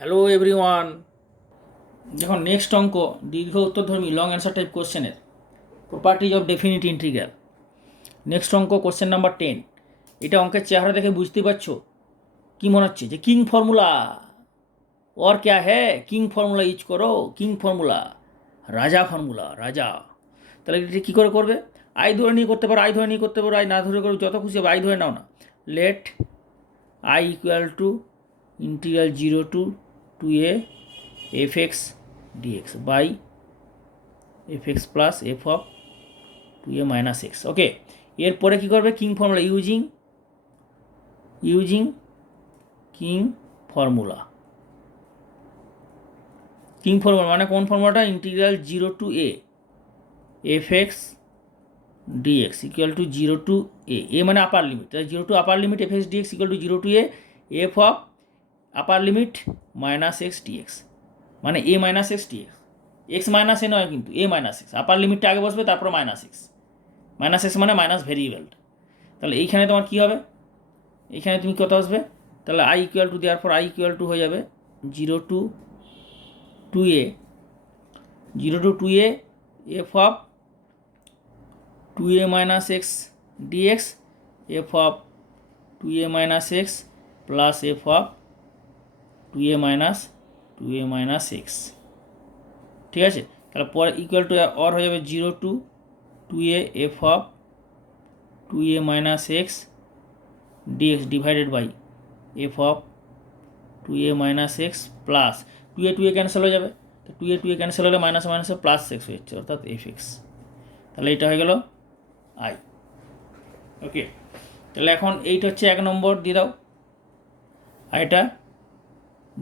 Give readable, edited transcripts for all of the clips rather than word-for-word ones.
Hello everyone. দেখুন next অঙ্ক দীর্ঘ উত্তরধর্মী লং অ্যান্সার টাইপ কোশ্চেনের properties of definite integral. Next অঙ্ক কোশ্চেন নাম্বার 10। এটা অঙ্কের চেহারা দেখে বুঝতেই পারছো কী মনে হচ্ছে যে কিং ফর্মুলা। और क्या है কিং ফর্মুলা ইউজ করো, কিং ফর্মুলা, রাজা ফর্মুলা, রাজা। তাহলে এটা কী করে করবে? আই ধরে নিয়ে করতে পারো, আই ধরে নিয়ে করতে পারো, আই না ধরে করো, যত খুশি হবে আই ধরে নাও না। Let I equal to integral 0 to 2a fx dx by fx plus f of 2a minus x। Okay, এরপরে কী করবে? King formula using king formula. King formula মানে কোন ফর্মুলাটা? Integral 0 to a fx dx equal to 0 to a, a মানে upper limit, তাহলে 0 to upper limit fx dx equal to 0 to a f of upper limit minus x dx, মানে a minus x dx. X minus a নয় কিন্তু, এ minus x, আপার লিমিটটা আগে বসবে তারপর minus x. Minus x মানে minus ভেরিয়েবলটা। তাহলে এইখানে তোমার কী হবে? এইখানে তুমি কত আসবে? তাহলে আই ইকুয়াল টু দেওয়ার পর আই ইকুয়াল টু হয়ে যাবে 0 to 2a, 0 to 2a f of 2a minus x dx f of 2a minus x plus f of 2a minus x. ঠিক আছে, তাহলে পরে ইকুয়াল টু অর হয়ে যাবে 0 to 2a f of 2a minus x dx divided by f of 2a minus x plus 2a cancel হয়ে যাবে, তো 2a cancel হলে মাইনাস মাইনাসে প্লাস এক্স হয়ে যাচ্ছে, অর্থাৎ এফ এক্স। তাহলে এটা হয়ে গেল আই। ওকে, তাহলে এখন এইটা হচ্ছে 1 নম্বর দিয়ে দাও, আর এটা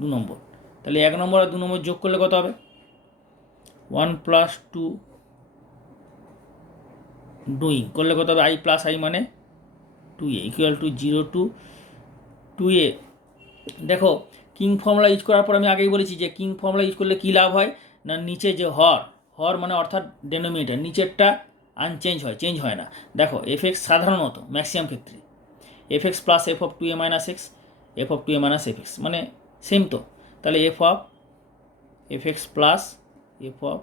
2 নম্বর। তাহলে 1 নম্বর আর 2 নম্বর যোগ করলে কত হবে? 1 + 2 ডুইং করলে কত হবে? আই প্লাস আই মানে 2a equal to 0 to 2a। দেখো কিং ফর্মুলা ইউজ করার পর আমি আগেই বলেছি যে কিং ফর্মুলা ইউজ করলে কী লাভ হয় না, নিচে যে হর মানে অর্থাৎ ডেনোমিনেটর, নিচেরটা আনচেঞ্জ হয়, চেঞ্জ হয় না। দেখো এফ এক্স সাধারণত ম্যাক্সিমাম ক্ষেত্রে f x plus f of 2a minus x, f of 2a minus f x মানে সেম তো। তাহলে f of f x plus f of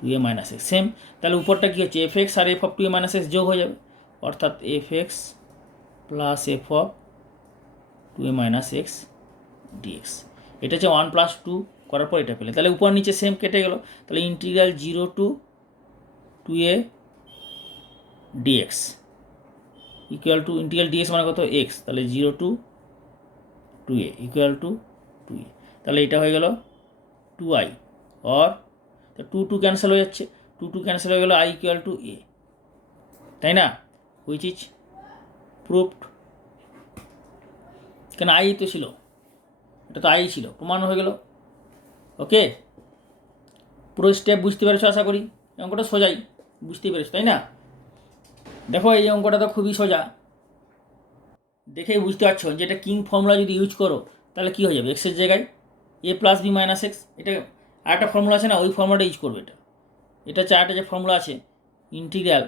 2a minus x same. তাহলে উপরটা কী হচ্ছে? এফ এক্স আর f of 2a minus x যোগ হয়ে যাবে, অর্থাৎ f x plus f of 2a minus x dx. এটা হচ্ছে 1 + 2 করার পর এটা পেলে, তাহলে উপর নিচে সেম কেটে গেল। তাহলে integral 0 to 2a dx equal to integral dx মানে কত? এক্স। তাহলে 0 to 2a equal to 2a। তাহলে এটা হয়ে গেল 2i, অর 2 ক্যান্সেল হয়ে যাচ্ছে, 2 ক্যান্সেল হয়ে গেল, আই ইকুয়াল টু এ, তাই না? Which is proved. কেন আই তো ছিল, এটা তো আই ছিল, প্রমাণ হয়ে গেল। ওকে, পুরো স্টেপ বুঝতে পেরেছো আশা করি। অঙ্কটা সোজাই, বুঝতেই পেরেছো তাই না? দেখো এই অঙ্কটা তো খুবই সোজা, দেখেই বুঝতে পারছো যে এটা কিং ফর্মুলা যদি ইউজ করো তাহলে কী হয়ে যাবে? এক্সের জায়গায় এ প্লাস বি মাইনাস এক্স, এটা আরেকটা ফর্মুলা আছে না, ওই ফর্মুলাটা ইউজ করবে। এটা হচ্ছে আরেকটা যে ফর্মুলা আছে ইন্টিগ্রাল,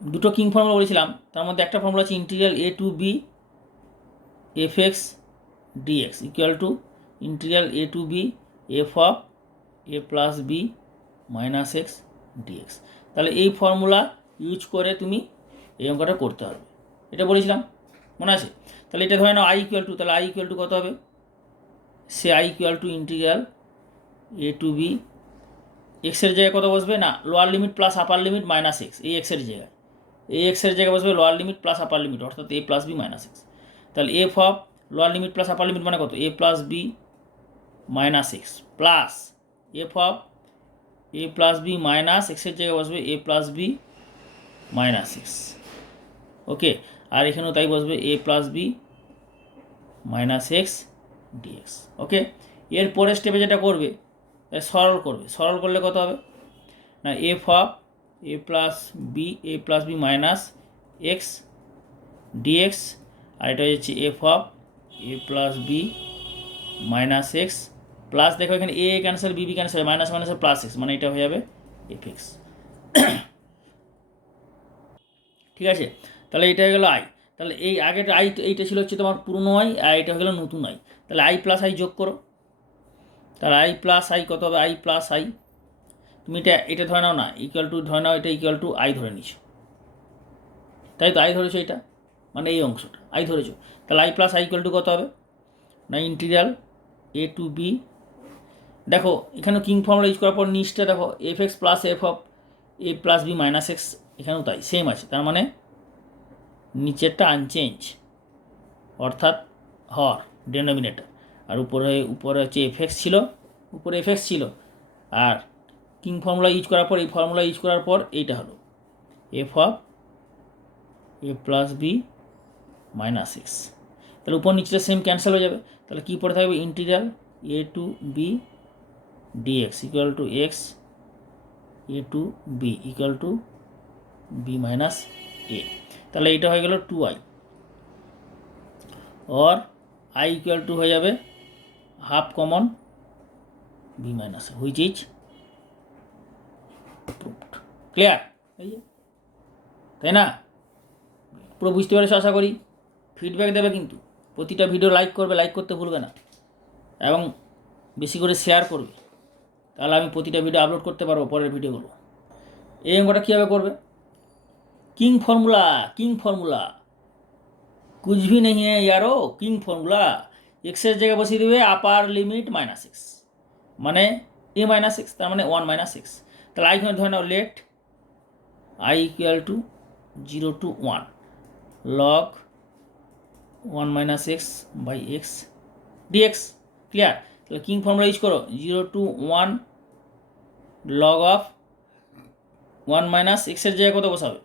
দুটো কিং ফর্মুলা বলেছিলাম, তার মধ্যে একটা ফর্মুলা আছে integral a to b f x dx equal to integral a to b f of a plus b minus x dx. তাহলে এই ফর্মুলা ইউজ করে তুমি এই অঙ্কটা করতে হবে, এটা বলেছিলাম, মনে আছে? তাহলে এটা ধরে নাও আই ইকুয়াল টু, তাহলে আই ইকুয়াল টু কত হবে? সে I equal to integral a to b, এক্সের জায়গায় কত বসবে না, lower limit plus upper limit minus x, এই এক্সের জায়গায়, এই এক্সের জায়গায় বসবে lower limit plus upper limit, অর্থাৎ a plus b minus x. তাহলে f of lower limit plus upper limit মানে কত? A plus b minus x plus f of a plus b minus এক্সের জায়গায় বসবে a plus b minus x. Okay, আর এখানেও তাই বসবে a plus b minus x dx. Okay, এর পরের স্টেপে যেটা করবে সরল করবে, সরল করলে কত হবে না, f of a plus b minus x dx, আর এটা হচ্ছে f of a plus b minus x plus, দেখো এখানে a cancel, b cancel, minus মাইনাসে প্লাস এক্স, মানে এটা হয়ে যাবে এফ এক্স। ঠিক আছে, তাহলে এটা হয়ে গেল আই। তাহলে এই আগের আই, এইটা ছিল হচ্ছে তোমার পুরনো আই, আর এটা হয়ে গেল নতুন আই। তাহলে আই প্লাস আই যোগ করো, তাহলে আই প্লাস আই কত হবে, আই প্লাস আই, তুমি এটা ধরে নাও না, ইকুয়াল টু ধরে নাও, এটা ইকুয়াল টু আই ধরে নিছো, তাই তো আই ধরেছো, এটা মানে এই অংশটা আই ধরেছো। তাহলে I plus I equal to কত হবে না, ইন্টিগ্রাল এ টু বি, দেখো এখানেও কিং ফর্মুলা ইউজ করার পর নিচটা দেখো f x plus f of a plus b minus x, এখানেও তাই সেম আছে, তার মানে নিচেরটা আনচেঞ্জ, অর্থাৎ হর ডেনোমিনেটর, আর উপরে হচ্ছে এফ এক্স ছিল, উপরে এফ এক্স ছিল, আর কিং ফর্মুলা ইউজ করার পর এই ফর্মুলা ইউজ করার পর এইটা হলো f of a plus b minus x, তাহলে উপর নিচটা সেম ক্যান্সেল হয়ে যাবে, তাহলে কী পড়ে থাকবে, integral a to b dx equal to x a to b equal to b minus a, তাহলে এইটা হয়ে গেল 2i, और i ইকুয়াল টু হয়ে যাবে half common b minus, which is proved. Clear, এই যে, তাই না? পুরো বুঝতে পেরেছো আশা করি। ফিডব্যাক দেবে কিন্তু, প্রতিটা ভিডিও লাইক করবে, লাইক করতে ভুলবে না, এবং বেশি করে শেয়ার করবে, তাহলে আমি প্রতিটা ভিডিও আপলোড করতে পারবো পরের ভিডিওগুলো। এই অঙ্কটা কীভাবে করবে, কিং ফর্মুলা, কিং ফর্মুলা कुछ भी नहीं है यारो, किंग फॉर्मूला, एक्सের জায়গায় বসিয়ে দেবে আপার লিমিট মাইনাস এক্স, মানে এ মাইনাস এক্স, তার মানে 1 মাইনাস এক্স, তাহলে আই ধরে নাও let I equal to 0 to 1 log 1 minus x by x dx. Clear, তাহলে কিং ফর্মুলা ইউজ করো 0 to 1 লগ অফ 1 মাইনাস এক্সের জায়গায় কত বসাবে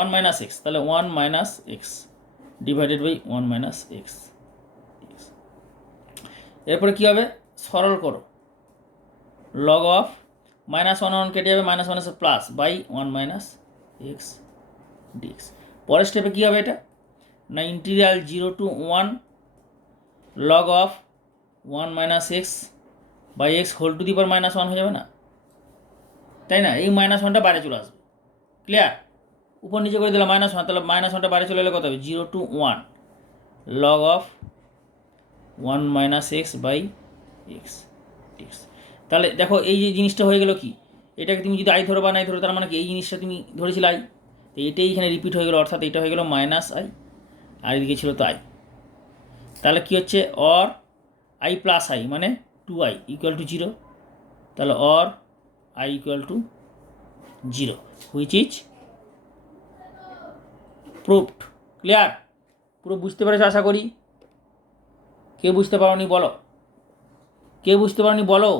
1 মাইনাস এক্স, তাহলে 1 minus x divided by 1 minus x. এরপরে কী হবে, সরল করো, লগ অফ মাইনাস 1 1 কেটে যাবে, minus minus plus by 1 minus x dx. পরের স্টেপে কী হবে এটা না, integral 0 to 1 log of 1 minus x by x whole to the power minus 1 হয়ে যাবে না, তাই না? এই মাইনাস 1টা বাইরে চলে আসবে। ক্লিয়ার, উপর নিচে করে দিলাম মাইনাস 1, তাহলে মাইনাস 1টা বাইরে চলে এলে কত হবে 0 to 1 log of 1 minus x by x dx. তাহলে দেখো এই যে জিনিসটা হয়ে গেল কি, এটাকে তুমি যদি আই ধরো বা নাই ধরো, তার মানে কি এই জিনিসটা তুমি ধরেছিলে আই, তো এটাই এখানে রিপিট হয়ে গেলো, অর্থাৎ এটা হয়ে গেলো মাইনাস আই, আর এদিকে ছিল তো আই, তাহলে কী হচ্ছে অর আই প্লাস আই মানে 2i ইকুয়াল টু 0, তাহলে or I equal to 0 which is proved. Clear, পুরো বুঝতে পেরেছো আশা করি। কে বুঝতে পারোনি বলো, কে বুঝতে পারোনি বলো,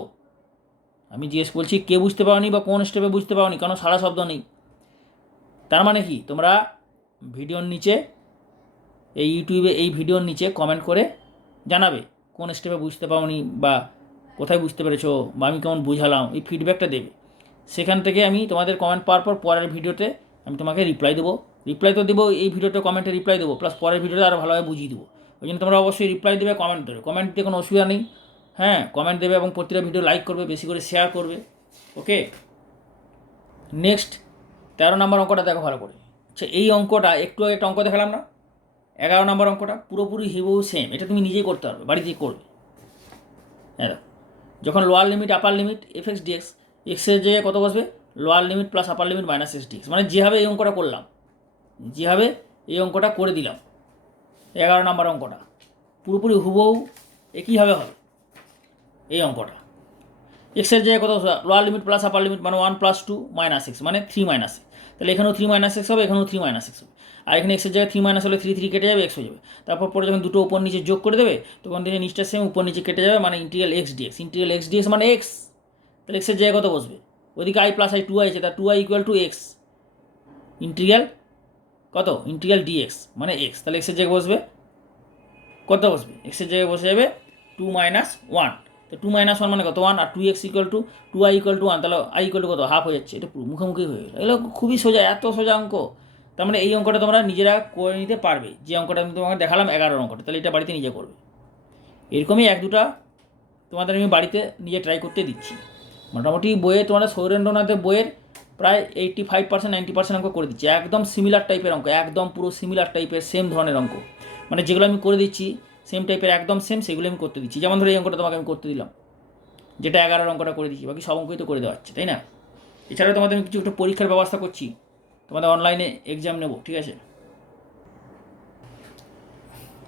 আমি জিজ্ঞেস বলছি কে বুঝতে পারোনি বা কোন স্টেপে বুঝতে পারোনি, কারণ সারা শব্দ নেই। তার মানে কি, তোমরা ভিডিওর নিচে এই ইউটিউবে এই ভিডিওর নিচে কমেন্ট করে জানাবে কোন স্টেপে বুঝতে পারোনি বা কোথায় বুঝতে পেরেছো বা আমি কেমন বুঝালাম, এই ফিডব্যাকটা দেবে। সেখান থেকে আমি তোমাদের কমেন্ট পাওয়ার পর পরের ভিডিওতে আমি তোমাকে রিপ্লাই দেবো, রিপ্লাই তো দেবো, এই ভিডিওতে কমেন্টে রিপ্লাই দেবো, প্লাস পরের ভিডিওতে আরও ভালোভাবে বুঝিয়ে দেবো। ওই জন্য তোমরা অবশ্যই রিপ্লাই দেবে, কমেন্ট দেবে, কমেন্ট দিতে কোনো অসুবিধা নেই, হ্যাঁ কমেন্ট দেবে এবং প্রতিটা ভিডিও লাইক করবে, বেশি করে শেয়ার করবে। ওকে, নেক্সট 13 নম্বর অঙ্কটা দেখো ভালো করে। আচ্ছা, এই অঙ্কটা একটু একটা অঙ্ক দেখালাম না, 11 নম্বর অঙ্কটা পুরোপুরি হিবহু সেম, এটা তুমি নিজেই করতে পারবে, বাড়িতেই করবে। হ্যাঁ, যখন lower limit upper limit f x dx, এক্সের জায়গায় কত বসবে lower limit plus upper limit minus x dx, মানে যেভাবে এই অঙ্কটা করলাম, যেভাবে এই অঙ্কটা করে দিলাম 11 নম্বর অঙ্কটা পুরোপুরি হুবহু একইভাবে হবে এই অঙ্কটা। এক্সের জায়গায় কত lower limit plus upper limit মানে 1 + 2 মাইনাস এক্স মানে 3 মাইনাস এক্স, তাহলে এখানেও 3 মাইনাস এক্স হবে, এখানেও 3 মাইনাস এক্স হবে, আর এখানে এক্সের জায়গায় 3 মাইনাস হলে 3 3 কেটে যাবে, এক্স হয়ে যাবে। তারপর পরে যখন দুটো উপর নিচে যোগ করে দেবে তখন দেখে নিচটা সেম উপর নিচে কেটে যাবে, মানে integral x dx, integral x dx মানে এক্স, তাহলে এক্সের জায়গায় কত বসবে, ওইদিকে আই প্লাস আই 2i আছে, তার 2i equal to x integral কত ইন্টিগ্রাল ডিএক্স মানে এক্স, তাহলে এক্সের জায়গায় বসবে কত বসবে, এক্সের জায়গায় বসে যাবে 2 - 1, তো 2 - 1 মানে কত 1, আর 2x equal to 2i equal two 1, তাহলে i ইকুয়াল টু কত হাফ হয়ে যাচ্ছে, এটা মুখোমুখি হয়ে গেলো। এগুলো খুবই সোজা, এত সোজা অঙ্ক, তার মানে এই অঙ্কটা তোমরা নিজেরা করে নিতে পারবে, যে অঙ্কটা আমি তোমাকে দেখালাম 11 অঙ্কটা, তাহলে এটা বাড়িতে নিজে করবে। এরকমই 1-2টা তোমাদের আমি বাড়িতে নিজে ট্রাই করতে দিচ্ছি। মোটামুটি বইয়ে তোমাদের সৌরেন্দ্রনাথের বইয়ের প্রায় 85% 90% অঙ্ক করে দিচ্ছি, একদম সিমিলার টাইপের অঙ্ক, একদম পুরো সিমিলার টাইপের সেম ধরনের অঙ্ক, মানে যেগুলো আমি করে দিচ্ছি সেম টাইপের একদম সেম, সেগুলো আমি করতে দিচ্ছি। যেমন ধরো এই অঙ্কটা তোমাকে আমি করতে দিলাম, যেটা 11 অঙ্কটা করে দিচ্ছি, বাকি সব অঙ্কই তো করে দেওয়া হচ্ছে, তাই না? এছাড়াও তোমাদের আমি কিছু একটা পরীক্ষার ব্যবস্থা করছি, তোমাদের অনলাইনে এক্সাম নেব, ঠিক আছে?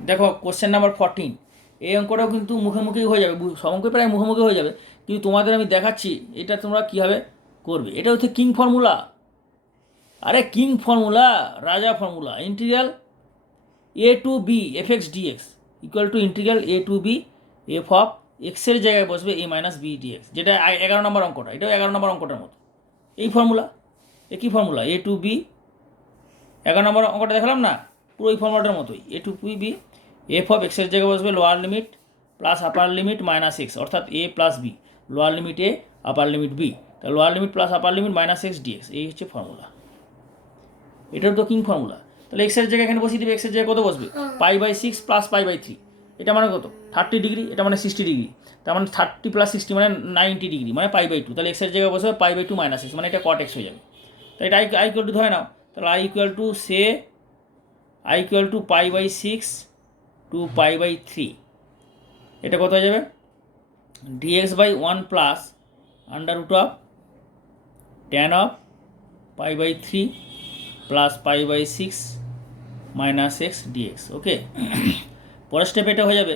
দেখো কোশ্চেন নাম্বার 14, এই অঙ্কটাও কিন্তু মুখোমুখি হয়ে যাবে, সব অঙ্কই প্রায় মুখোমুখি হয়ে যাবে, কিন্তু তোমাদের আমি দেখাচ্ছি এটা তোমরা কীভাবে করবে। এটা হচ্ছে কিং ফর্মুলা। আরে কিং ফর্মুলা, রাজা formula, integral a to b f x dx equal to integral a to b f of এক্সের জায়গায় বসবে এ মাইনাস বি ডিএক্স, যেটা 11 নম্বর অঙ্কটা, এটাও 11 নম্বর অঙ্কটার মতো এই ফর্মুলা। একই formula, a to b 11 number অঙ্কটা দেখালাম না, পুরো এই ফর্মুলাটার মতোই। A to b f of এক্সের জায়গায় বসবে lower limit plus upper limit minus x, অর্থাৎ a plus b, lower limit a upper limit b, তা lower limit plus upper limit minus x dx, এই হচ্ছে ফর্মুলা। এটাও তো কিং ফর্মুলা। তাহলে এক্সের জায়গায় এখানে বসিয়ে দেবে, এক্সের জায়গায় কত বসবে, π/6 প্লাস π/3, এটা মানে কত 30 ডিগ্রি, এটা মানে 60 ডিগ্রি, তার মানে 30 প্লাস 60 মানে 90 ডিগ্রি, মানে π/2, তাহলে এক্সের জায়গায় বসবে π/2 মাইনাস এক্স, মানে এটা cot x হয়ে যাবে। তাই এটা আই ইকুয়াল টু ধরে নাও, তাহলে আই ইকুয়াল টু π/6 টু π/3, এটা কত হয়ে যাবে, dx/1 plus under root of tan of π/3 plus π/6 minus x dx. Okay, পরের স্টেপ এটা হয়ে যাবে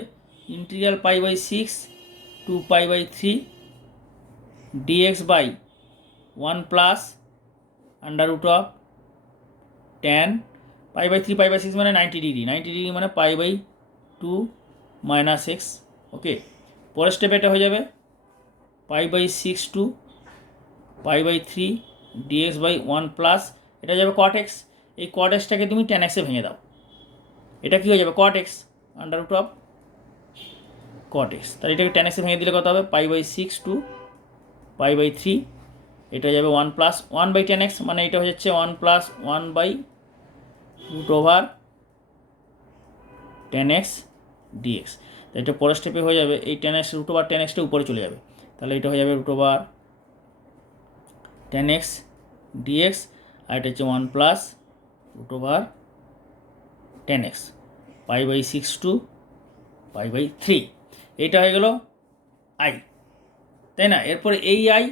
integral π/6 to π/3 dx/1 plus under root of tan π/3 π/6 মানে 90 ডিগ্রি, 90 ডিগ্রি মানে π/2 মাইনাস এক্স। ওকে, পরের স্টেপ এটা হয়ে যাবে π/6 টু π/3 dx/1 প্লাস, এটা যাবে cot x, এই cot xটাকে তুমি tan x এ ভেঙে দাও, এটা কি হয়ে যাবে cot x under root of cot x, তাহলে এটাকে tan x এ ভেঙে দিলে কত হবে, π/6 টু π/3, এটা যাবে 1 প্লাস 1/tan x, মানে এটা হয়ে যাচ্ছে 1 প্লাস 1/√tan x dx। তো এটা পরের স্টেপে হয়ে যাবে এই tan x √tan x টা উপরে চলে যাবে, তাহলে এটা হয়ে যাবে √tan x dx, আর এটা হচ্ছে 1 প্লাস √tan x, π/6 টু π/3, এইটা হয়ে গেল আই, তাই না? এরপরে এই আই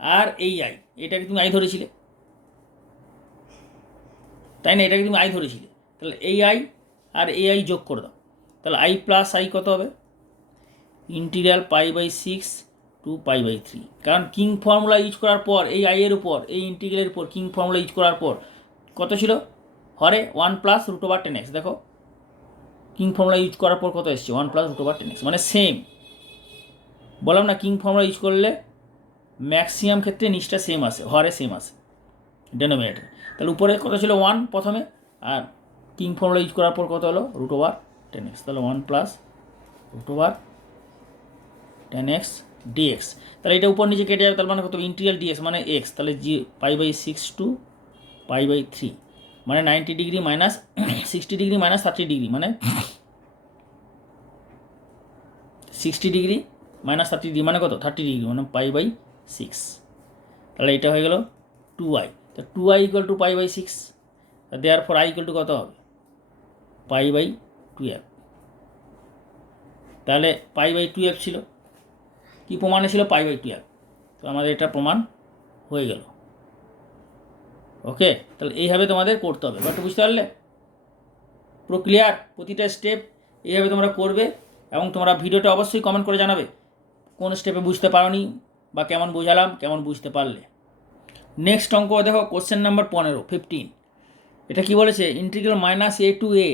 আর এই আই, এটাকে তুমি আই ধরেছিলে, তাই না? এটাকে তুমি আই ধরেছিলে, তাহলে এই আই আর এই আই যোগ করে দাও, তাহলে আই প্লাস আই কত হবে, ইন্টিগ্রাল π/6 টু π/3, কারণ কিং ফর্মুলা ইউজ করার পর এই আই এর উপর, এই ইন্টিগ্রালের উপর কিং ফর্মুলা ইউজ করার পর কত ছিল, হরে 1 প্লাস √tan x, দেখো কিং ফর্মুলা ইউজ করার পর কত এসছে, 1 প্লাস √tan x, মানে সেম। বললাম না কিং ফর্মুলা ইউজ করলে ম্যাক্সিমাম ক্ষেত্রে নিচটা সেম আসে, হরে সেম আসে ডেনোমিনেটর, তাহলে উপরে কত ছিল 1 প্রথমে, আর কিং ফর্মুলা ইউজ করার পর কত হলো √tan x, তাহলে 1 প্লাস √tan x dx, তাহলে এটা উপর নিচে কেটে যাবে, তার মানে কত ইন্টিগ্রাল dx মানে x, তাহলে π/6 টু π/3 মানে 90 degree minus 60 degree minus 30 degree, মানে 60 ডিগ্রি মাইনাস 30 ডিগ্রি মানে কত 30 ডিগ্রি, মানে π/6, তাহলে এটা হয়ে গেল 2i, তো 2i ইকুয়াল টু π/6, দেওয়ার পর i ইকুয়াল টু কত হবে, π/2f, তাহলে π/2f ছিল, কি প্রমাণে ছিল, π/2f, তো আমাদের এটা প্রমাণ হয়ে গেল। ওকে, তাহলে এইভাবে তোমাদের করতে হবে, বাট বুঝতে পারলে, পুরো ক্লিয়ার, প্রতিটা স্টেপ এইভাবে তোমরা করবে, এবং তোমরা ভিডিওটা অবশ্যই কমেন্ট করে জানাবে কোন স্টেপে বুঝতে পারোনি বা কেমন বোঝালাম, কেমন বুঝতে পারলে। নেক্সট অঙ্ক দেখো কোশ্চেন নাম্বার 15, এটা কি বলেছে, integral -a to a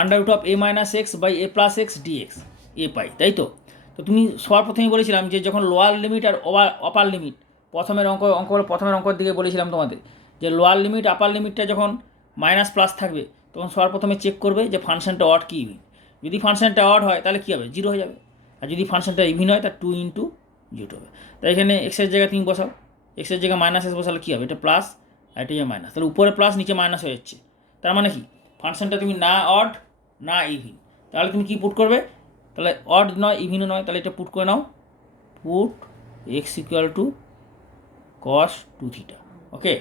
under root of a minus x by a plus x dx এ পাই, তাই তো? তো তুমি সবার প্রথমেই বলেছিলাম যে যখন লোয়ার লিমিট আর আপার লিমিট, প্রথমের অঙ্কের দিকে বলেছিলাম তোমাদের যে লোয়ার লিমিট আপার লিমিটটা যখন মাইনাস প্লাস থাকবে তখন সবার প্রথমে চেক করবে যে ফাংশনটা অড কি ইভিন, যদি ফাংশনটা অড হয় তাহলে কী হবে, 0 হয়ে যাবে, আর যদি ফাংশনটা ইভিন হয় তাহলে 2 × 0 হবে। তাই এখানে এক্সের জায়গায় তুমি বসাও, এক্সের জায়গায় মাইনাস এক্স বসালে কী হবে, এটা প্লাস আর এটা মাইনাস, তাহলে উপরে প্লাস নিচে মাইনাস হয়ে যাচ্ছে, তার মানে কি ফাংশনটা তুমি না অড না ইভিন, তাহলে তুমি কি পুট করবে, তাহলে অড নয় ইভিনও নয়, তাহলে এটা পুট করে নাও, put x equal to cos 2θ। Okay,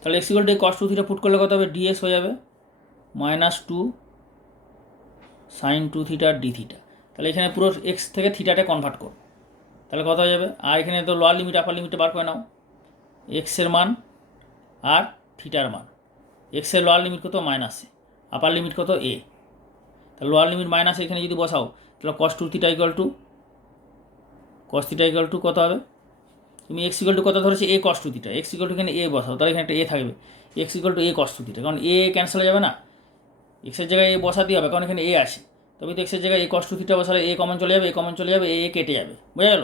তাহলে x equal to cos 2θ put করলে কত হবে, ডিএক্স হয়ে যাবে -2 সাইন 2 থিটা ডি থিটা। তাহলে এখানে পুরো এক্স থেকে থিটাটা কনভার্ট করো, তাহলে কত হয়ে যাবে? আর এখানে তো লোয়ার লিমিট আপার লিমিটে বার করে নাও, এক্সের মান আর থিটার মান। এক্সের লোয়ার লিমিট কত? মাইনাস এ, আপার লিমিট কত? এ। তাহলে লোয়ার লিমিট মাইনাস এখানে যদি বসাও তাহলে কস 2 থিটা ইকুয়াল টু কত হবে? তুমি এক্স ইকুয়াল টু কত ধরেছে? এ cos 2 theta. X equal two এখানে এ বসাও, তাহলে এখানে একটা এ থাকবে, এক্স ইকুয়াল টু এ কস 2 থিটা। কারণ এ ক্যান্সেল হয়ে যাবে না, এক্সের জায়গায় এ বসাতেই হবে, কারণ এখানে এ আছে। তবে তো এক্সের জায়গায় এ কস 2 থিটা বসালে এ কমন চলে যাবে, এ কমন চলে যাবে, এ কেটে যাবে, বোঝা গেল?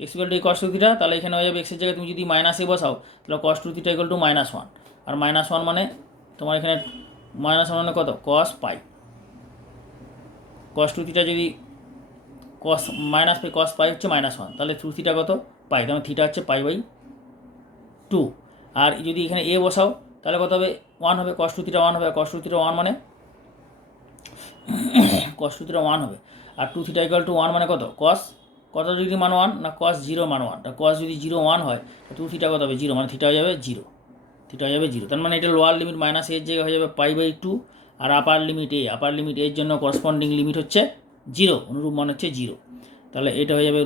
এক্স ইকুয়াল টু এ কস 2 থিটা, তাহলে এখানে হয়ে যাবে এক্সের জায়গায় তুমি যদি মাইনাস এ বসাও তাহলে কস 2 থিটা ইকুয়াল টু -1, আর -1 মানে তোমার এখানে -1 মানে কত? কস পাই। কস 2 থিটা যদি কস মাইনাস পাই, কস পাই হচ্ছে -1, তাহলে 2 থিটা কত? পাই। তাহলে থিটা হচ্ছে π/2। আর যদি এখানে এ বসাও তাহলে কত হবে? 1 হবে, কস 2 থিটা 1 হবে, কস 2 থিটা 1 মানে কস 2 থিটা 1 হবে। আর 2 থিটা ইকুয়াল টু 1 মানে কত? কত ডিগ্রি মান 1 না কস 0 মান 1। তা কস যদি 0 1 হয় 2 থিটা কত হবে? 0, মানে থিটা হয়ে যাবে 0, থিটা হয়ে যাবে 0। তার মানে এটা লোয়ার লিমিট মাইনাস এর জায়গায় হয়ে যাবে π/2, আর আপার লিমিট এর জন্য করসপন্ডিং লিমিট হচ্ছে 0, অনুরূপ মান হচ্ছে 0। তাহলে এটা হয়ে যাবে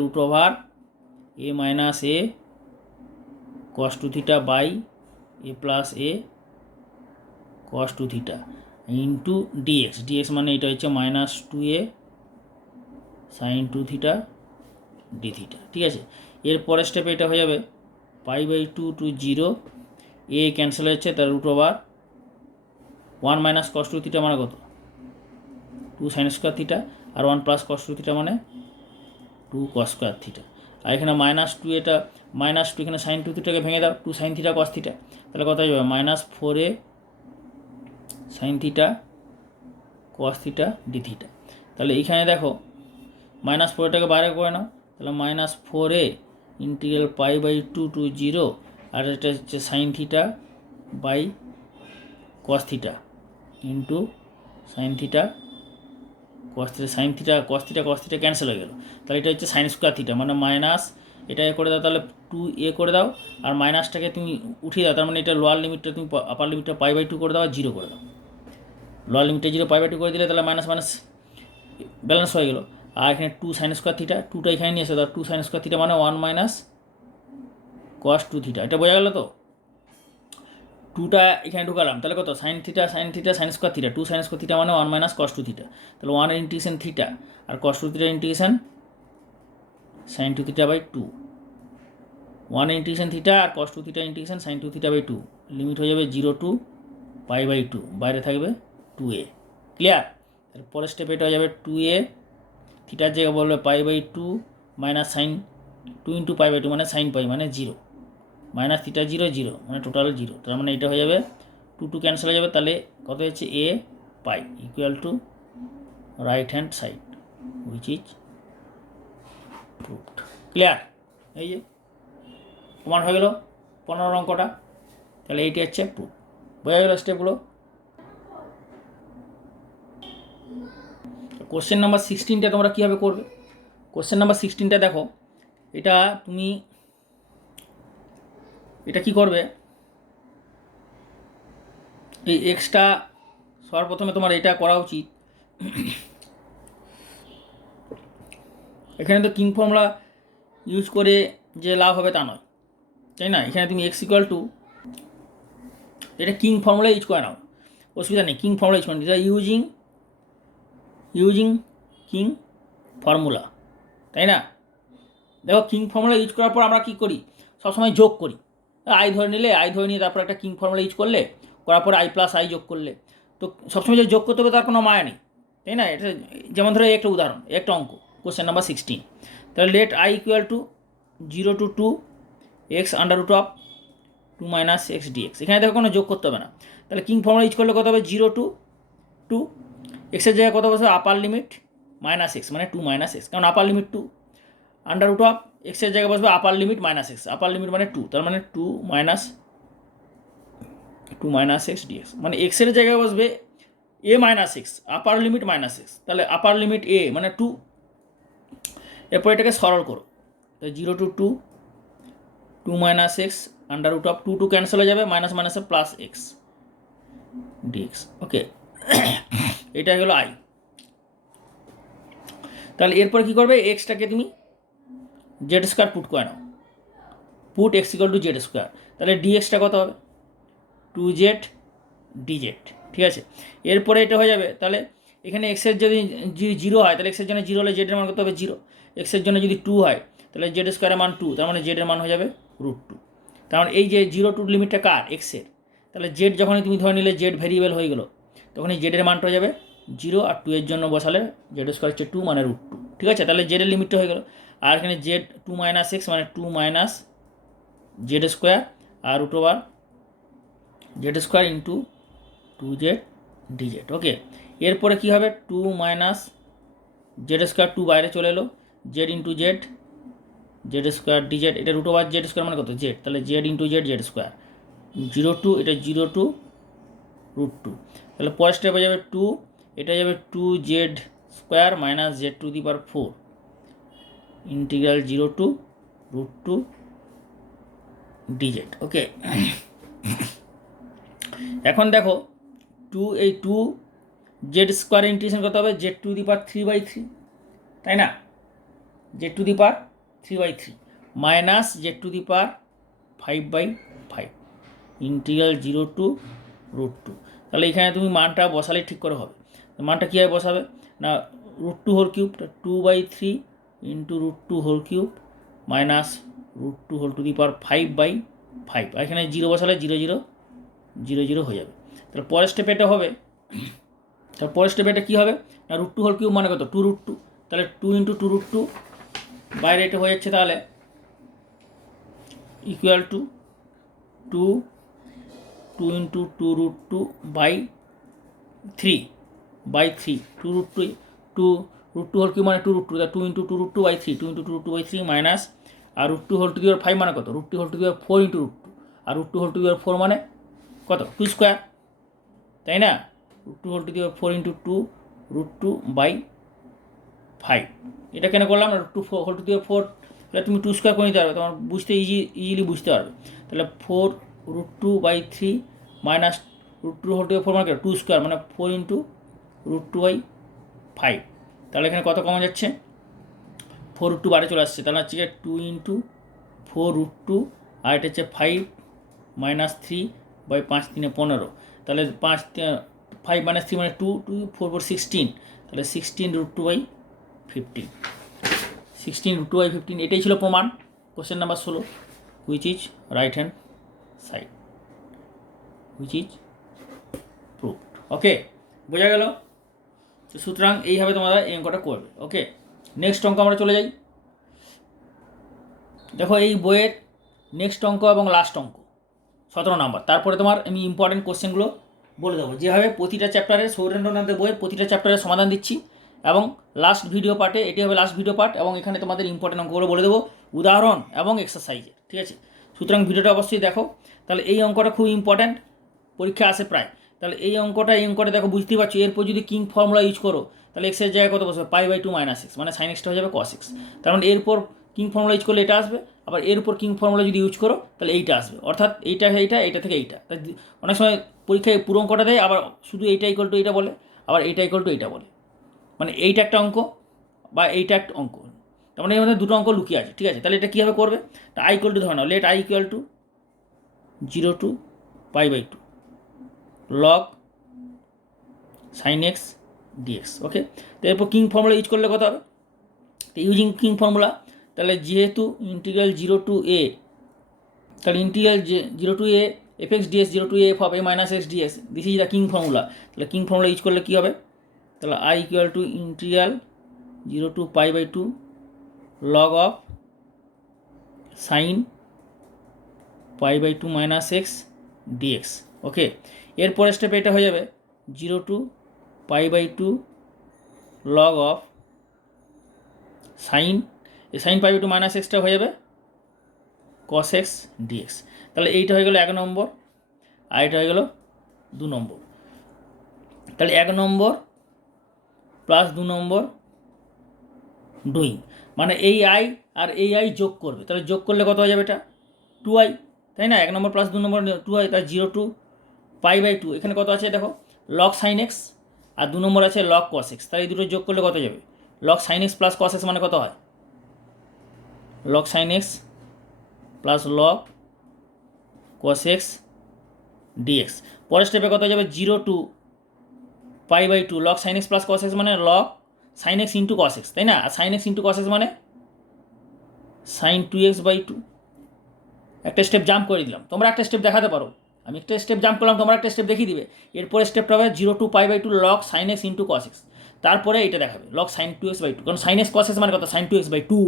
√a minus a cos 2 theta by a plus a cos 2 theta into dx মানে এটা হচ্ছে -2a sign 2 theta D theta. ঠিক আছে, এর পরের স্টেপে এটা হয়ে যাবে π/2 টু 0, এ ক্যান্সেল হচ্ছে, তার √1 মাইনাস কস 2 থিটা মানে কত? 2 সাইন স্কোয়ার থিটা, আর 1 প্লাস কস 2 থিটা মানে 2 কস স্কোয়ার থিটা। আর এখানে -2, এটা -2, এখানে সাইন 2 থিটাকে ভেঙে দাও, 2 সাইন থিটা কস থিটা, তাহলে কত হয়ে যাবে? -4a sign theta cos theta D theta. তাহলে এইখানে দেখো -4টাকে বাইরে করে নাও, তাহলে -4a ইন্টিগ্রাল π/2 টু 0, আর এটা হচ্ছে sine theta by cos theta into sine theta cos theta. Sine theta cos theta cancel হয়ে গেল, তাহলে এটা হচ্ছে সাইন স্কোয়ার থিটা, মানে মাইনাস এটা এ করে দাও, তাহলে 2a করে দাও, আর মাইনাসটাকে তুমি উঠিয়ে দাও, তার মানে এটা লোয়ার লিমিটটা তুমি আপার লিমিটটা π/2 করে দাও, আর 0 করে দাও। লোয়ার লিমিটটা 0, π/2 করে দিলে তাহলে মাইনাস ব্যালেন্স হয়ে গেল। আর এখানে 2 সাইন স্কোয়ার থিটা, 2টা এখানে নিয়ে এসে দাও, 2 সাইন স্কোয়ার থিটা মানে 1 মাইনাস কস 2 থিটা। এটা বোঝা গেল তো? 2টা এখানে ঢুকালাম, তাহলে কত? Sine theta sine square theta, 2 sign square theta মানে 1 মাইনাস কস 2 থিটা। তাহলে 1 এর ইন্টিগ্রেশন থিটা, আর কস 2 থিটার ইন্টিগ্রেশন সাইন 2 থিটা বাই 2। 1 এর ইন্টিগ্রেশন থিটা আর কস 2 থিটার integration sine 2 theta by 2। Limit হয়ে যাবে 0 টু π/2, বাইরে থাকবে 2a। ক্লিয়ার? পরের স্টেপে এটা হয়ে যাবে 2a, থিটার জায়গায় বলবে π/2 মাইনাস সাইন 2 ইন্টু π/2 মানে সাইন পাই মানে 0, মাইনাস থিটা 0 0 মানে টোটাল 0। তার মানে এটা হয়ে যাবে 2 ক্যান্সেল হয়ে যাবে, তাহলে কত হচ্ছে? a pi equal to right hand side, which is proved. Clear? এই যে প্রমাণ হয়ে গেল 15 অঙ্কটা, তাহলে এইটি হচ্ছে প্রুফ। বোঝা গেল স্টেপগুলো? কোশ্চেন নাম্বার 16টা তোমরা কীভাবে করবে? কোশ্চেন নাম্বার 16টা দেখো, তুমি এটা কি করবে? এই এক্সটা সর্বপ্রথমে তোমার এটা করা উচিত, এখানে তো কিং ফর্মুলা ইউজ করে যে লাভ হবে তা নয়, তাই না? এখানে তুমি এক্স ইকুয়াল টু, এটা কিং ফর্মুলা ইউজ করে নাও, অসুবিধা নেই, কিং ফর্মুলা ইউজ করে এটা ইউজিং কিং ফর্মুলা, তাই না? দেখো কিং ফর্মুলা ইউজ করার পর আমরা কী করি? সবসময় যোগ করি। আই ধরে নিয়ে তারপর একটা কিং ফর্মুলা ইউজ করার পর i প্লাস আই যোগ করলে, তো সবসময় যে যোগ করতে হবে তার কোনো মায়া নেই, তাই না? এটা যেমন ধরো একটা উদাহরণ, একটা অঙ্ক, কোশ্চেন নাম্বার 16। তাহলে let i equal to 0 to 2 x under root of 2 minus x dx. এখানে দেখো কোনো যোগ করতে হবে না, তাহলে কিং ফর্মুলা ইউজ করলে কত হবে? 0 টু 2, এক্সের জায়গায় কত বসবে? আপার লিমিট মাইনাস এক্স মানে 2 মাইনাস এক্স, কারণ upper limit 2, under root of এক্সের জায়গায় বসবে upper limit minus x, upper limit মানে 2, তার মানে 2 মাইনাস এক্স ডিএক্স, মানে এক্সের জায়গায় বসবে a minus x, upper limit minus x, তাহলে আপার লিমিট এ মানে 2। এরপর এটাকে সরল করো, তো 0 to 2 minus x under root of 2 cancel হয়ে যাবে, মাইনাস মাইনাসে প্লাস এক্স ডিএক্স। ওকে, এটা হলো আই। তাহলে এরপর কী করবে, এক্সটাকে তুমি জেড স্কোয়ার পুট করে নাও, put x equal to z square. তাহলে ডিএক্সটা কত হবে, 2z dz, ঠিক আছে। এরপরে এটা হয়ে যাবে, তাহলে এখানে এক্সের যদি 0 হয় তাহলে এক্সের জন্য 0 হলে জেডের মান কত হবে 0, এক্সের জন্য যদি 2 হয় তাহলে জেড স্কোয়ারের মান 2, তার মানে জেডের মান হয়ে যাবে √2। তার মানে এই যে 0 টু লিমিটটা কার, এক্সের, তাহলে জেড যখনই তুমি ধরে নিলে জেড ভেরিয়েবল হয়ে গেলো, তখন এই জেডের মানটা হয়ে যাবে 0, আর 2 এর জন্য বসালে জেড স্কোয়ার হচ্ছে 2 মানে √2, ঠিক আছে। তাহলে জেডের লিমিটটা হয়ে গেলো, আর এখানে জেড 2 - x মানে 2 - জেড স্কোয়ার আর √, z square into 2z dz, ওকে। এরপরে কী হবে, 2 - জেড স্কোয়ার, 2 বাইরে চলে এলো, z into z, z square dz, এটা √, জেড স্কোয়ার মানে কত জেড, তাহলে z into z, z square 0 to, এটা 0 টু √2, তাহলে পরের স্টেপ হয়ে যাবে 2, এটা যাবে 2z square minus z⁴ integral 0 to √2 dz, okay. এখন দেখো 2z স্কোয়ার ইন্টিগ্রেশন কত হবে, z⁴ তাই না, z⁴ minus z⁵/5 integral 0 to √2। তাহলে এখানে তুমি মানটা বসালে ঠিক করে হবে। মানটা কীভাবে বসাবে না, √2³ 2/3 ইন্টু √2³ মাইনাস √2⁵5, আর এখানে 0 বসালে 0 0 0 0 হয়ে যাবে। তাহলে পরের স্টেপে এটা হবে, তাহলে পরের স্টেপে এটা কী হবে না, √2³ মানে কত 2√2, তাহলে 2 ইন্টু 2√2 বাইরে এটা হয়ে যাচ্ছে, তাহলে ইকুয়াল টু 2 ইন্টু 2√2/3 2√2³ মানে 2√2, তা 2 ইন্টু 2√2/3, 2 ইন্টু 2√2/3 মাইনাস, আর √2⁵5 মানে কত, √2⁵4 ইন্টু √2, আর √2⁵4 মানে কত 2 স্কোয়ার, তাই না, √2⁵4 ইন্টু 2√2/5। এটা কেন করলাম না, √2⁵4 তাহলে তুমি 2 স্কোয়ার করে নিতে পারবে, তোমার বুঝতে ইজিলি বুঝতে পারবে। তাহলে 4√2/3 মাইনাস √2⁵4 মানে 2 স্কোয়ার মানে 4 ইন্টু √2/5, তাহলে এখানে কত কমা যাচ্ছে, 4√2 বারে চলে আসছে, তাহলে হচ্ছে 2 ইন্টু 4√2, আর এটা হচ্ছে 5 - 3/5 3 15, তাহলে 5 - 3 মানে 2 2 4 4 16, তাহলে 16√2/15, 16√2/15, এটাই ছিল প্রমাণ। Question number 16, which is right hand side, which is proved, okay, বোঝা গেল। তো সুতরাং এইভাবে তোমরা এই অঙ্কটা করবে, ওকে। নেক্সট অঙ্ক আমরা চলে যাই। দেখো এই বইয়ের নেক্সট অঙ্ক এবং লাস্ট অঙ্ক 17 নম্বর, তারপরে তোমার আমি ইম্পর্টেন্ট কোশ্চেনগুলো বলে দেবো, যেভাবে প্রতিটা চ্যাপ্টারে সৌরেন্দ্রনাথের বইয়ের প্রতিটা চ্যাপ্টারের সমাধান দিচ্ছি, এবং লাস্ট ভিডিও পার্টে এটি হবে লাস্ট ভিডিও পার্ট, এবং এখানে তোমাদের ইম্পর্টেন্ট অঙ্কগুলো বলে দেবো, উদাহরণ এবং এক্সারসাইজে, ঠিক আছে। সুতরাং ভিডিওটা অবশ্যই দেখো। তাহলে এই অঙ্কটা খুব ইম্পর্ট্যান্ট, পরীক্ষা আসে প্রায়। তাহলে এই অঙ্কটা দেখো বুঝতেই পারছো, এরপর যদি কিং ফর্মুলা ইউজ করো তাহলে এক্সের জায়গায় কত বসবে, π/2 - x মানে sin x হয়ে যাবে cos x, তার মানে এরপর কিং ফর্মুলা ইউজ করলে এটা আসবে, আবার এর উপর কিং ফর্মুলা যদি ইউজ করো তাহলে এইটা আসবে, অর্থাৎ এইটা থেকে এইটা। তাই অনেক সময় পরীক্ষায় পুরো অঙ্কটা দেয়, আবার শুধু এইটা ইকুয়াল টু এইটা বলে, আবার এইটা ইকুয়াল টু এইটা বলে, মানে এইটা একটা অঙ্ক বা এইটা একটা অঙ্ক, তার মানে এর মধ্যে দুটো অঙ্ক লুকিয়ে আছে, ঠিক আছে। তাহলে এটা কীভাবে করবে, তা i ইকুয়াল টু ধরে নাও, let i equal to 0 to π/2 log sin x dx, okay. তো এরপর কিং ফর্মুলা ইউজ করলে কত হবে, তো ইউজিং কিং ফর্মুলা, তাহলে যেহেতু ইন্টিগ্রাল 0 টু a, তাহলে integral 0 to a fx ds 0 to a f of a minus x ds, this is the king formula. তাহলে কিং ফর্মুলা ইউজ করলে কী হবে, তাহলে i equal to integral 0 to π/2 log of sin π/2 minus x dx, okay. এরপরের স্টেপে এটা হয়ে যাবে 0 to π/2 log of sin π/2 minus xটা হয়ে যাবে cos x dx। তাহলে এইটা হয়ে গেল 1 নম্বর, আর এটা হয়ে গেল 2 নম্বর। তাহলে 1 নম্বর প্লাস 2 নম্বর ডুইং, মানে এই আই আর এই আই যোগ করবে, তাহলে যোগ করলে কত হয়ে যাবে, এটা 2i, তাই না। 1 নম্বর প্লাস 2 নম্বর 2i, তার 0 টু π/2, এখানে কত আছে দেখো log sin x, আর 2 নম্বর আছে log cos x, তাহলে এই দুটো যোগ করলে কত যাবে log sine x plus cos x মানে কত হয়? Log sine x plus log cos x dx. পরের স্টেপে কত হয়ে যাবে? 0 to pi by two log sine x plus cos x মানে log sine x into cos x, তাই না? আর sine x into cos x মানে সাইন 2x বাই 2। একটা স্টেপ জাম্প করে দিলাম, তোমরা একটা স্টেপ দেখাতে পারো, আমি একটা স্টেপ জাম্প করলাম, তোমরা একটা স্টেপ দেখিয়ে দিবে। এরপরে স্টেপটা হবে 0 to pi by two log sine x into cos x, তারপরে এটা দেখাবে লগ সাইন 2x বাই 2, কারণ সাইন এক্স কস এক্স মানে কত? Sine 2x by 2।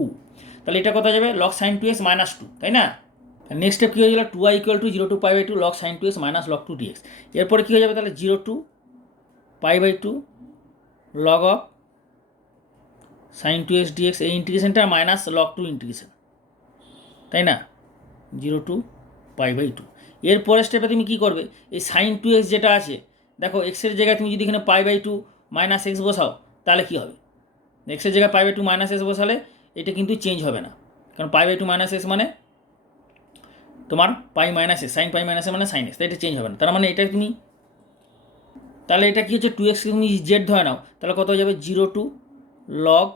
তাহলে এটা কত যাবে? লগ সাইন 2x মাইনাস 2, তাই না? নেক্সট স্টেপ কী হয়ে গেল? 2y equal to 0 to pi by two log sine 2x minus log 2 dx। এরপরে কী হয়ে যাবে? তাহলে 0 to pi by two log of sine 2x dx, এই ইন্টিগ্রেশনটা মাইনাস লগ 2 ইন্টিগ্রেশন, তাই না? 0 টু পাই বাই 2। এরপরের স্টেপে তুমি কী করবে? এই সাইন 2x যেটা আছে, দেখো এক্সের জায়গায় তুমি যদি এখানে পাই বাই 2 মাইনাস এক্স বসাও, তাহলে কী হবে? এক্সের জায়গায় পাই বাই 2 মাইনাস এক্স বসালে এটা কিন্তু চেঞ্জ হবে না, কারণ পাই বাই 2 মাইনাস এক্স মানে তোমার pi minus x, sine pi minus মানে সাইন এক্স, তাই এটা চেঞ্জ হবে না। তার মানে এটা তুমি, তাহলে এটা কী হচ্ছে? 2x তুমি জেড ধরে নাও, তাহলে কত হয়ে যাবে? 0 টু লগ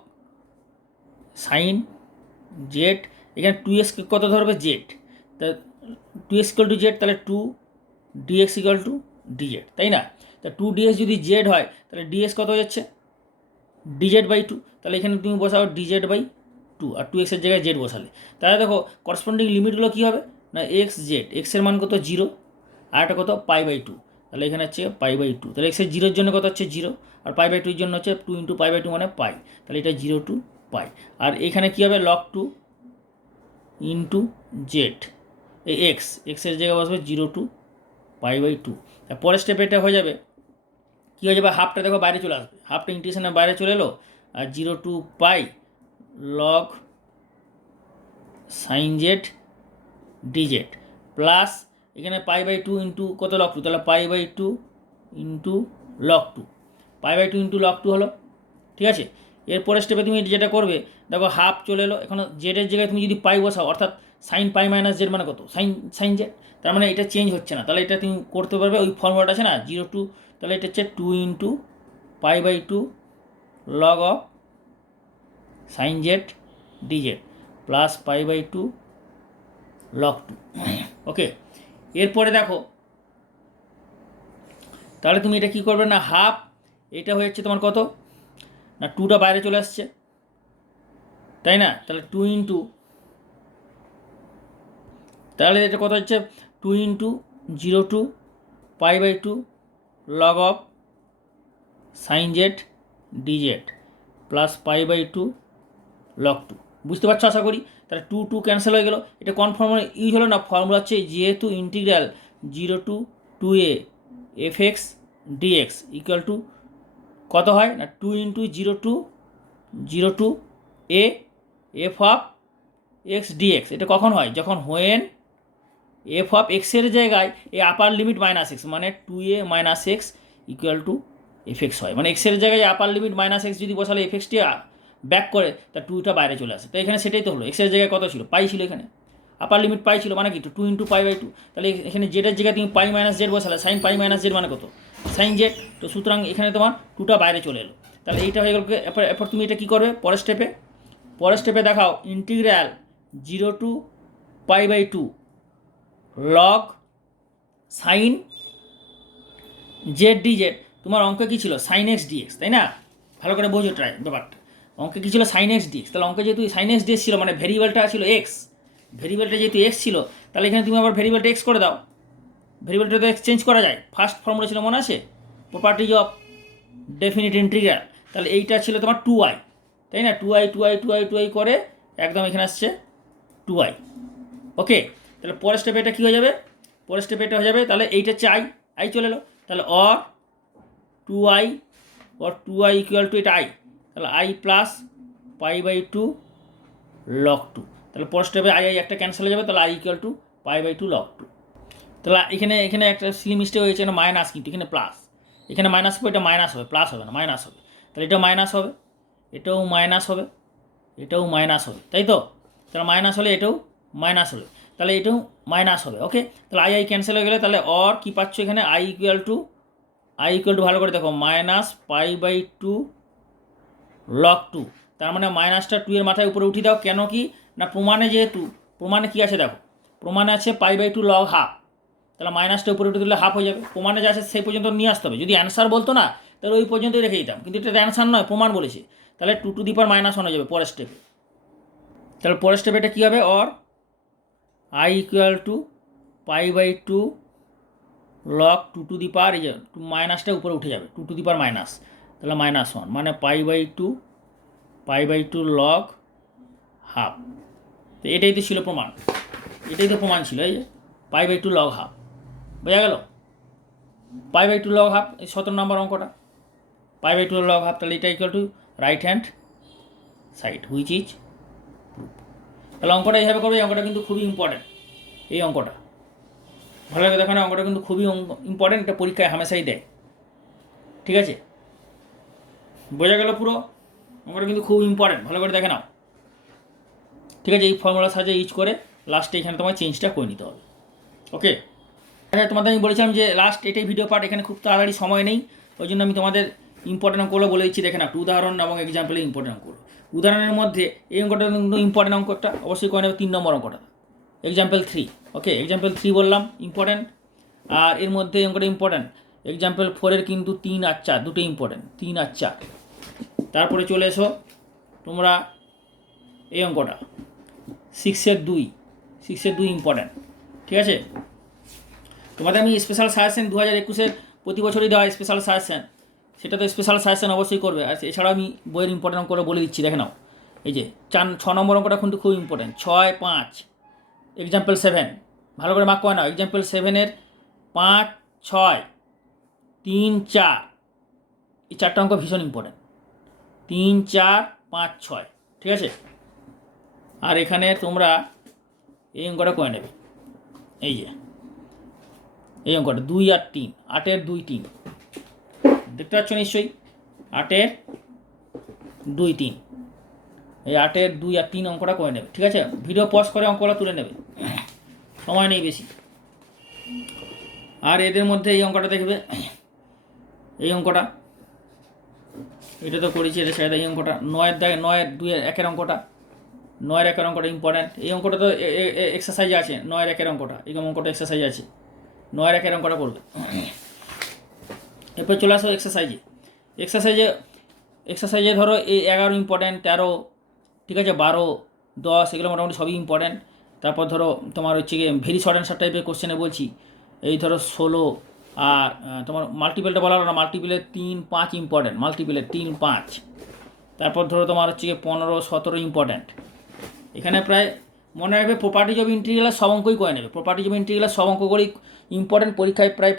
সাইন জেড, এখানে 2x কত ধরবে? জেড। তা 2x ইকুয়াল টু জেড, তাহলে 2 dx ইকুয়াল টু ডিজেড, তাই না? তা 2 dx যদি জেড হয়, তাহলে dx কত হয়ে যাচ্ছে? Dz by 2। তাহলে এখানে তুমি বসাও ডিজেড বাই 2, আর 2x এর জায়গায় জেড বসালে, তাহলে দেখো করসপন্ডিং লিমিটগুলো কী হবে না? এক্স জেড, এক্সের মান কত? 0, আর একটা কত? Pi by 2। তাহলে এখানে হচ্ছে পাই বাই 2, তাহলে এক্সের 0-এর জন্য কত হচ্ছে? 0, আর পাই বাই 2-এর জন্য হচ্ছে 2 ইন্টু পাই বাই 2 মানে পাই, তাহলে এটা 0 টু পাই। আর এখানে কী হবে? লগ 2 ইন্টু জেড, এই এক্সের জায়গায় বসবে 0 টু পাই বাই 2। পরের স্টেপে এটা হয়ে যাবে, কী হয়ে যাবে? হাফটা দেখো বাইরে চলে আসবে, হাফটা ইন্টিগ্রেশনের বাইরে চলে এলো, আর 0 to pi log sine z dz plus এখানে পাই বাই 2 ইন্টু কত? লগ 2, তাহলে pi by 2 into log 2, pi by 2 into log 2 হলো, ঠিক আছে? এরপরে স্টেপে তুমি যেটা করবে, দেখো হাফ চলে এলো, এখন জেডের জায়গায় তুমি যদি পাই বসাও, অর্থাৎ সাইন পাই মাইনাস জেড মানে কত? সাইন জেড, তার মানে এটা চেঞ্জ হচ্ছে না, তাহলে এটা তুমি করতে পারবে ওই ফর্মুলাটা আছে না 0 টু, তাহলে এটা হচ্ছে 2 into pi by 2 log of sine z dz plus pi by 2 log 2। Okay, এরপরে দেখো তাহলে তুমি এটা কী করবে না? হাফ এটা হয়ে যাচ্ছে তোমার কত না? 2টা বাইরে চলে আসছে, তাই না? তাহলে 2 ইন্টু, তাহলে এটা কত হচ্ছে? 2 into 0 to pi by 2 log of sine z dz plus pi by 2 log 2। বুঝতে পারছো আশা করি? তাহলে 2 ক্যান্সেল হয়ে গেল। এটা কোন ফর্মুলা ইউজ হলো না? ফর্মুলা হচ্ছে যেহেতু integral 0 to 2a f x dx equal to কত হয় না? 2 into 0 to a f of x dx. এটা কখন হয়? যখন হোয়েন এফ অফ এক্সের জায়গায় এই আপার লিমিট মাইনাস এক্স মানে 2a minus x equal two F x হয়। মানে এক্সের জায়গায় আপার লিমিট মাইনাস এক্স যদি বসালে এফ এক্সটি ব্যাক করে, তা 2টা বাইরে চলে আসে। তো এখানে সেটাই তো হলো, এক্সের জায়গায় কত ছিল? পাই ছিল, এখানে আপার লিমিট পাই ছিল, মানে কি 2 ইন্টু পাই বাই 2। তাহলে এখানে জেডের জায়গায় তুমি পাই মাইনাস জেড বসালে, সাইন পাই মাইনাস জেড মানে কত? Sine z. তো সুতরাং এখানে তোমার 2টা বাইরে চলে এলো, তাহলে এইটা হয়ে গেল। এরপর তুমি এটা কী করবে? পরের স্টেপে দেখাও integral 0 to pi by 2 log sine z dz. তোমার অঙ্কে কী ছিল? সাইন এক্স ডিএক্স, তাই না? ভালো করে বোঝো ট্রাই ব্যাপারটা। অঙ্কে কী ছিল? Sine x dx. তাহলে অঙ্কে যেহেতু সাইন এক্স ডিএক্স ছিল, মানে ভেরিয়েবলটা ছিল এক্স, ভেরিয়েবলটা যেহেতু এক্স ছিল, তাহলে এখানে তুমি আবার ভেরিয়েবলটা এক্স করে দাও। ভেরিয়েবলটা তো এক্সচেঞ্জ করা যায়, ফার্স্ট ফর্মুলা ছিল মনে আছে? Properties of definite integral. তাহলে এইটা ছিল তোমার 2i, তাই না? 2i করে একদম এখানে আসছে 2i। ওকে, তাহলে পরের স্টেপে এটা কী হয়ে যাবে? পরের স্টেপে এটা হয়ে যাবে, তাহলে এইটা হচ্ছে আই চলে এলো, তাহলে অর 2i ইকুয়াল টু এটা i, তাহলে i plus pi by 2 log 2। তাহলে পরের স্টেপে আই একটা ক্যান্সেল হয়ে যাবে, তাহলে i equal to pi by 2 log 2। তাহলে এখানে একটা সিলি মিস্টেক হয়েছে, এখানে মাইনাস, কিন্তু এখানে প্লাস, এখানে মাইনাস হবে, এটা মাইনাস হবে, প্লাস হবে না, মাইনাস হবে। তাহলে এটা মাইনাস হবে, এটাও মাইনাস হবে, এটাও মাইনাস হবে, তাই তো? তাহলে মাইনাস হলে এটাও মাইনাস হবে, তাহলে এটাও মাইনাস হবে। ওকে, তাহলে আই ক্যান্সেল হয়ে গেলে, তাহলে অর কী পাচ্ছ এখানে? আই ইকুয়াল টু ভালো করে দেখো, মাইনাস পাই বাই 2 লগ 2, তার মানে মাইনাসটা 2 এর মাথায় উপরে উঠিয়ে দাও। কেন কি না, প্রমাণে যেহেতু, প্রমাণে কী আছে দেখো, প্রমাণে আছে π/2 লগ হাফ, তাহলে মাইনাসটা উপরে উঠে দিলে হাফ হয়ে যাবে। প্রমাণে যা আছে সেই পর্যন্ত নিয়ে আসতে হবে। যদি অ্যান্সার বলতো না তাহলে ওই পর্যন্তই রেখে দিতাম, কিন্তু এটা অ্যান্সার নয়, প্রমাণ বলেছে। তাহলে 2⁻1 হয়ে যাবে পরের স্টেপে। তাহলে পরের স্টেপে এটা কী হবে, অর i = π/2 লগ 2⁻, এই যে মাইনাসটা উপরে উঠে যাবে, 2⁻, তাহলে -1, মানে π/2 লগ হাফ। তো এটাই তো ছিল প্রমাণ, এটাই তো প্রমাণ ছিল, এই যে π/2 লগ হাফ। বোঝা গেল? π/2 লগ হাফ, এই 17 নম্বর অঙ্কটা, π/2 লগ হাফ। তাহলে এটা = right hand side which is proof. তাহলে অঙ্কটা এইভাবে করবে। এই অঙ্কটা কিন্তু খুবই ইম্পর্টেন্ট, এই অঙ্কটা ভালো লাগে দেখো না, অঙ্কটা কিন্তু খুবই ইম্পর্টেন্ট, এটা পরীক্ষায় হামেশাই দেয়। ঠিক আছে, বোঝা গেল পুরো? অঙ্কটা কিন্তু খুব ইম্পর্টেন্ট, ভালো করে দেখে নাও। ঠিক আছে, এই ফর্মুলার সাহায্যে ইউজ করে লাস্টে এখানে তোমার চেঞ্জটা করে নিতে হবে। ওকে, আচ্ছা তোমাদের আমি বলেছিলাম যে লাস্ট এটাই ভিডিও পার্ট, এখানে খুব তাড়াতাড়ি সময় নেই, ওই জন্য আমি তোমাদের ইম্পর্টেন্ট অঙ্কগুলো বলে দিচ্ছি। দেখে না, একটু উদাহরণ এবং এক্সাম্পলে ইম্পর্টেন্ট অঙ্কগুলো। উদাহরণের মধ্যে এই অঙ্কটা কিন্তু ইম্পর্টেন্ট অঙ্ক, একটা অবশ্যই করে নেবে 3 নম্বর অঙ্কটা, এক্সাম্পল 3। ওকে, এক্সাম্পল 3 বললাম ইম্পর্টেন্ট, আর এর মধ্যে এই অঙ্কটা ইম্পর্টেন্ট। এক্সাম্পল 4-এর কিন্তু 3 আর 4 দুটোই ইম্পর্টেন্ট, 3 আর 4। তারপরে চলে এসো তোমরা এই অঙ্কটা 6-এর 2 ইম্পর্টেন্ট। ঠিক আছে, তোমাদের আমি স্পেশাল সাজেশন 2021-এর প্রতি বছরই দেওয়া স্পেশাল সাজেশন, সেটা তো স্পেশাল সাজেশন অবশ্যই করবে। আর এছাড়াও আমি বইয়ের ইম্পর্টেন্ট অঙ্কটা বলে দিচ্ছি, দেখে নাও। এই যে 6 নম্বর অঙ্কটা কিন্তু খুব ইম্পর্টেন্ট, 6, 5, এক্সাম্পল 7, ভালো করে মার্ক করে নাও। এক্সাম্পল 7-এর 5, 6, 3, 4, এই 4টা অঙ্ক ভীষণ ইম্পর্টেন্ট, 3, 4, 5, 6। ঠিক আছে, আর এখানে তোমরা এই অঙ্কটা করে নেবে, এই যে এই অঙ্কটা 2 আর 3, 8-এর 2, 3, দেখতে পাচ্ছ নিশ্চয়ই, 8-এর 2, 3, এই 8-এর 2 আর 3 অঙ্কটা করে নেবে। ঠিক আছে, ভিডিও পজ করে অঙ্কটা তুলে নেবে, সময় নেই বেশি। আর এদের মধ্যে এই অঙ্কটা দেখবে, এই অঙ্কটা এটা তো করেছি, এটা সেটা। এই অঙ্কটা 9-এর 2-এর 1-এর অঙ্কটা, 9-এর 1-এর অঙ্কটা ইম্পর্ট্যান্ট। এই অঙ্কটা তো এক্সারসাইজে আছে, 9-এর 1-এর অঙ্কটা, এই অঙ্কটা এক্সারসাইজ আছে, 9-এর 1-এর অঙ্কটা করবে। এরপর চলে আসো এক্সারসাইজে ধরো এই 11 ইম্পর্ট্যান্ট, 13, ঠিক আছে, 12, 10, এগুলো মোটামুটি সবই ইম্পর্ট্যান্ট। তারপর ধরো তোমার হচ্ছে গিয়ে ভেরি শর্ট অ্যান্সার টাইপের কোশ্চেনে বলছি, এই ধরো 16, আর তোমার মাল্টিপেলটা বলা হলো না, মাল্টিপেলের 3, 5 ইম্পর্ট্যান্ট, মাল্টিপেলের 3, 5। তারপর ধরো তোমার হচ্ছে গিয়ে 15, 17 ইম্পর্ট্যান্ট। এখানে প্রায় মনে রাখবে প্রপার্টিজ অফ ইন্টিগ্রাল সব অঙ্কই করে নেবে, প্রপার্টিজ অফ ইন্টিগ্রাল সব অঙ্ক করেই ইম্পর্ট্যান্ট, পরীক্ষায় প্রায়